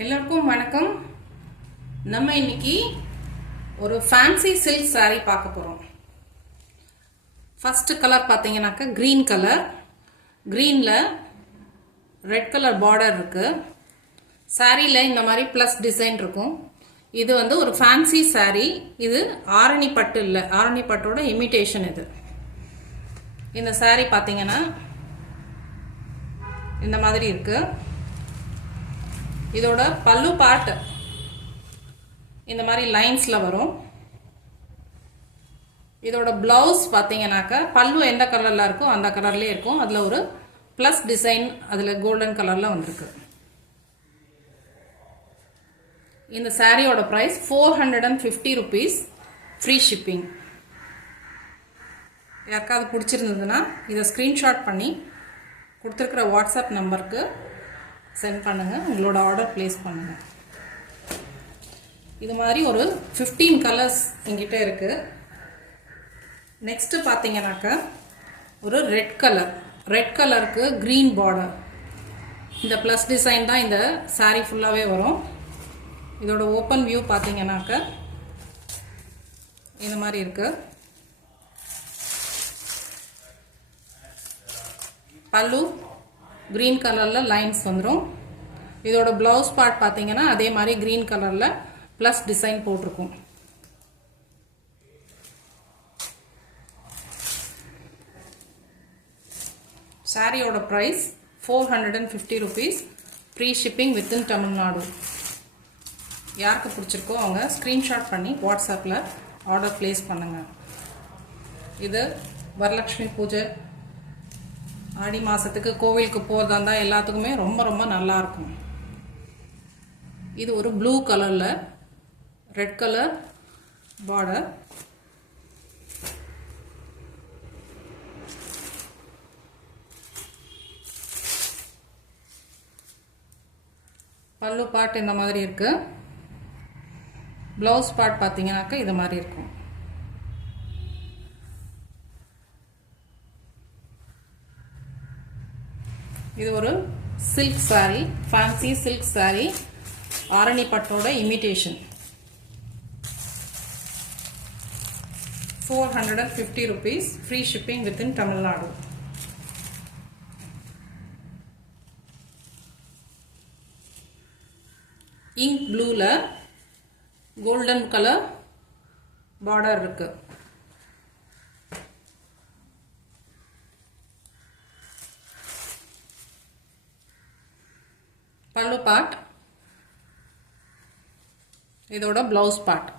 எல்லாருக்கும் வணக்கம். நம்ம இன்னைக்கு ஒரு ஃபேன்சி சில்க் saree பார்க்க போறோம். ஃபர்ஸ்ட் கலர் பாத்தீங்கன்னாக்க கிரீன் கலர், கிரீன்ல ரெட் கலர் பார்டர் இருக்கு. சாரியில இந்த மாதிரி பிளஸ் டிசைன் இருக்கும். இது வந்து ஒரு ஃபேன்சி saree. இது ஆரணி பட்டு இல்ல, ஆரணி பட்டோட இமிடேஷன். இது இந்த saree பாத்தீங்கன்னா இந்த மாதிரி இருக்கு. இதோட பல்லு பார்ட் இந்த மாதிரி லைன்ஸ்ல வரும். இதோட பிளவுஸ் பாத்தீங்கன்னாக்க பல்லு எந்த கலர்ல இருக்கோ அந்த கலர்லயே இருக்கும். அதுல ஒரு பிளஸ் டிசைன் அதுல கோல்டன் கலர்ல வந்திருக்கு. இந்த சாரியோட பிரைஸ் 450 rupees, ஃப்ரீ ஷிப்பிங். யாருக்காவது பிடிச்சிருந்ததுன்னா இதை ஸ்கிரீன்ஷாட் பண்ணி கொடுத்துருக்கிற வாட்ஸ்அப் நம்பருக்கு சென்ட் பண்ணுங்க, உங்களோட ஆர்டர் பிளேஸ் பண்ணுங்க. இது மாதிரி ஒரு 15 கலர்ஸ் என்கிட்ட இருக்கு. நெக்ஸ்ட் பாத்தீங்கன்னாக்க ஒரு ரெட் கலர், ரெட் கலருக்கு கிரீன் பார்டர். இந்த பிளஸ் டிசைன் தான் இந்த saree ஃபுல்லாவே வரும். இதோட ஓப்பன் வியூ பாத்தீங்கன்னாக்க இந்த மாதிரி இருக்கு. பல்லு கிரீன் கலர்ல லைன்ஸ் வந்துடும். இதோட பிளவுஸ் பார்ட் பாத்தீங்கன்னா அதே மாதிரி கிரீன் கலர்ல பிளஸ் டிசைன் போட்டிருக்கும். சாரியோட price 450 rupees, free shipping within Tamil Nadu. யாருக்கு பிடிச்சிருக்கோ அவங்க ஸ்கிரீன்ஷாட் பண்ணி வாட்ஸ்அப்ல ஆர்டர் பிளேஸ் பண்ணுங்க. இது வரலட்சுமி பூஜை, ஆடி மாசத்துக்கு கோவிலுக்கு போறதா இருந்தா எல்லாத்துக்குமே ரொம்ப ரொம்ப நல்லா இருக்கும். இது ஒரு ப்ளூ கலர்ல red colour border. Pallu part இந்த மாதிரி இருக்கு. பிளவுஸ் பார்ட் பாத்தீங்கன்னாக்க இது மாதிரி இருக்கும். இது ஒரு silk saree, fancy silk saree, Arani பட்டோட imitation. 450 rupees, free shipping within Tamil Nadu. Ink ப்ளூல கோல்டன் கலர் பார்டர் இருக்கு. பல்லு பார்ட், இதோட பிளவுஸ் பார்ட்.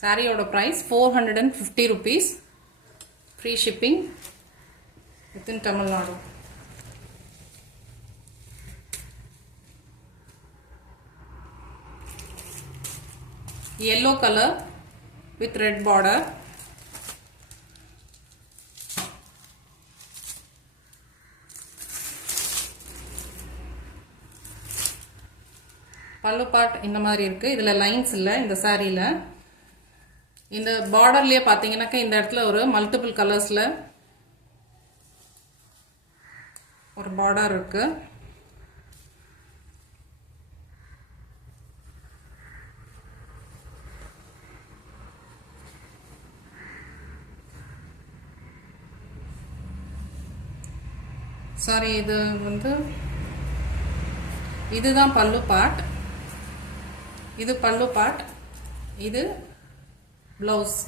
சாரியோட price 450 rupees, free shipping within Tamil Nadu. yellow color with red border. Pallu part இந்த மாதிரி இருக்கு. இதுல லைன்ஸ் இல்ல இந்த சாரியில. இந்த பார்டர்லயே பாத்தீங்கன்னாக்க இந்த இடத்துல ஒரு மல்டிபிள் கலர்ஸ்ல ஒரு பார்டர் இருக்கு. சாரி, இது வந்து இதுதான் பல்லு பார்ட். இது பல்லு பார்ட், இது பிளவுஸ்.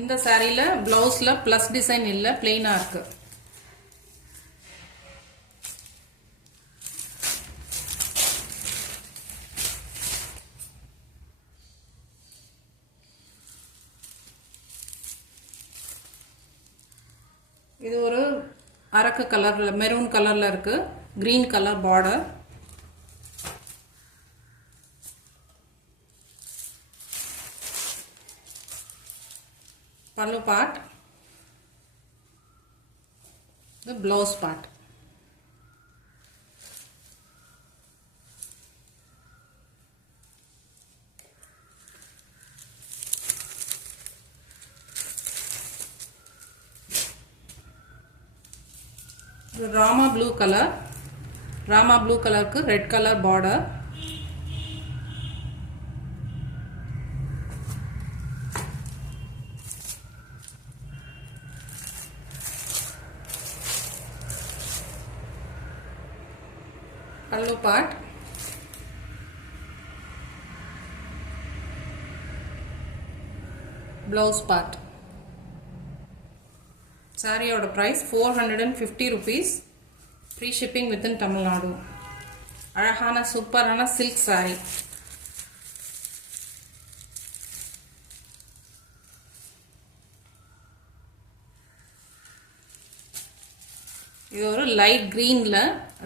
இந்த சாரியில பிளவுஸ்ல பிளஸ் டிசைன் இல்ல, பிளெயினா இருக்கு. இது ஒரு அரக்கு கலர்ல, மெரூன் கலர்ல இருக்கு. Green colour border. Pallu part, the blouse part. Rama blue colour, Rama blue கலருக்கு red colour border. Pallu part, blouse part. சாரியோட price 450 rupees. Free shipping within Tamil Nadu. அழகான சூப்பரான சில்க் சாரி. இது ஒரு light கிரீன்ல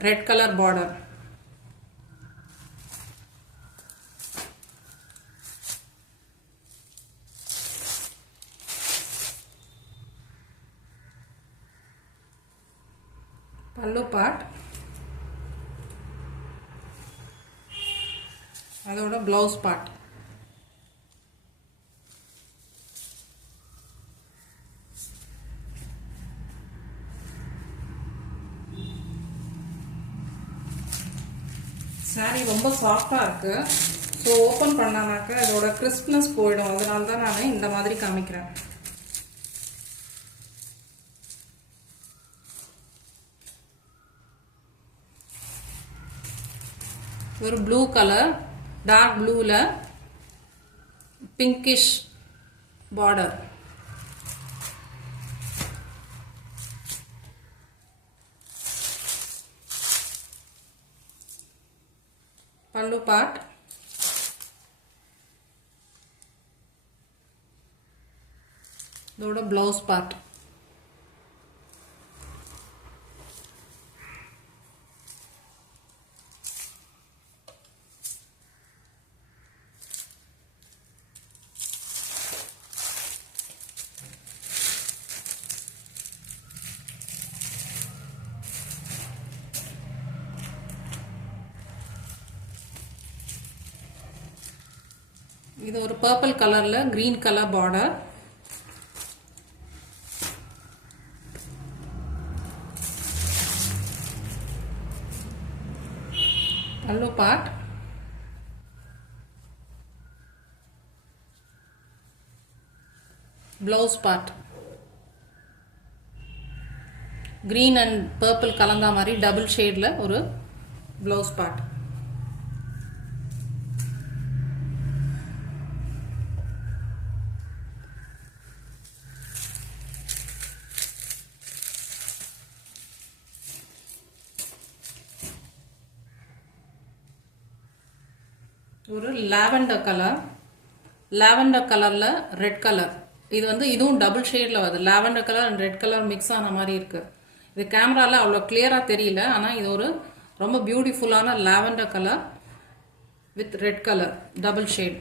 red colour border. Pallu part, அதோட blouse part. Sorry ரொம்ப சாஃப்டா இருக்கு. ஸோ ஓப்பன் பண்ணானாக்க இதோட கிறிஸ்ப்னஸ் போயிடும். அதனால தான் நான் இந்த மாதிரி காமிக்கிறேன். ஒரு ப்ளூ கலர், டார்க் ப்ளூல பிங்கிஷ் பார்டர். பல்லு பார்ட், இதோட பிளவுஸ் பார்ட். இது ஒரு பர்பிள் கலர்ல green colour border. Pallu part, blouse part. Green and purple கலந்தா மாதிரி டபுள் ஷேட்ல ஒரு பிளவுஸ் பார்ட். ஒரு லாவெண்டர் கலர், லாவெண்டர் கலர்ல ரெட் கலர். இது வந்து இதுவும் டபுள் ஷேட்ல வருது. Lavender colour and red colour mix ஆன மாதிரி இருக்கு. இது கேமரால அவ்வளோ கிளியரா தெரியல. ஆனா இது ஒரு ரொம்ப பியூட்டிஃபுல்லான lavender colour with red colour double shade.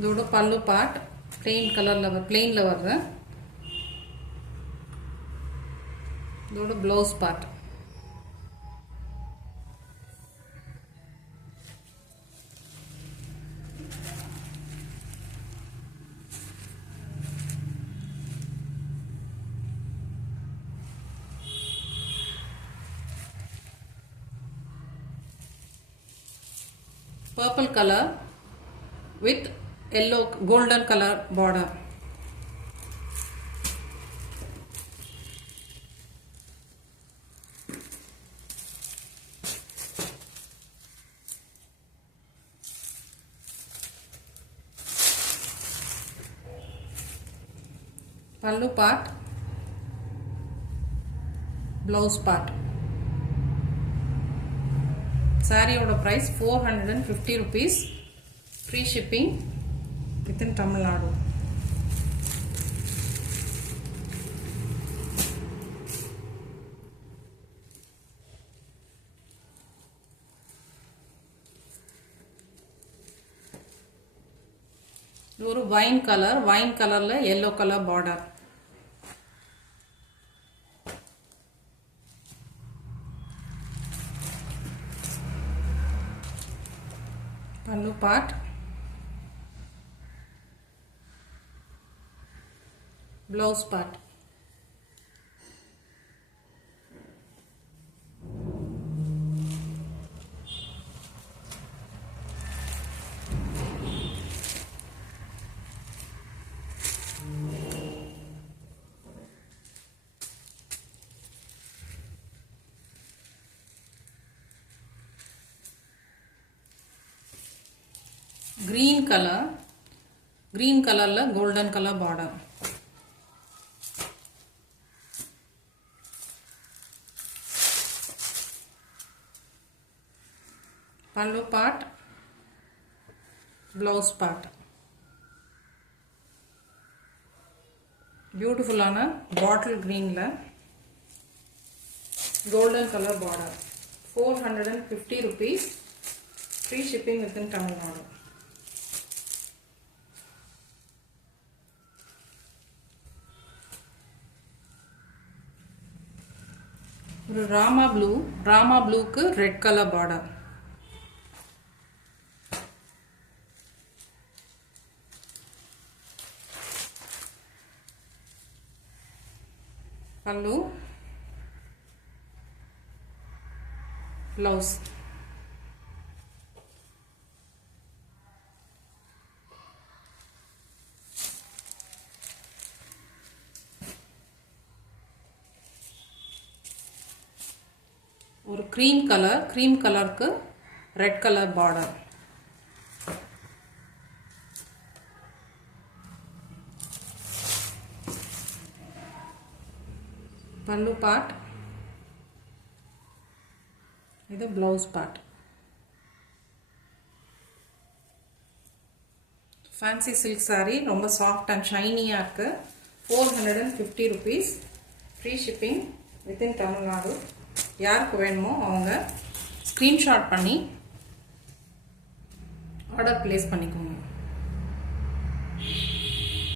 இதோட பல்லு பார்ட் பிளெயின் கலர்ல பிளெயின்ல வருது. இதோட blouse part. Purple color with yellow golden color border. Pallu part, blouse part. Saree oda price 450 rupees. Free shipping within Tamil Nadu. ஒரு wine color ல yellow color border. pallu part, blouse part. Green color la golden color border. Pallu part, blouse part. Beautiful ana bottle green la golden color border. 450 rupees. Free shipping within Tamil Nadu. ஒரு Rama ப்ளூக்கு red colour border. பல்லு, blouse. ஒரு cream கலருக்கு red colour border. Pallu part, இது blouse part. Fancy silk saree ரொம்ப soft and ஷைனியாக இருக்கு. 450 rupees. Free shipping within Tamil Nadu. யாருக்கு வேணுமோ அவங்க ஸ்க்ரீன்ஷாட் பண்ணி ஆர்டர் பிளேஸ் பண்ணிக்கோங்க.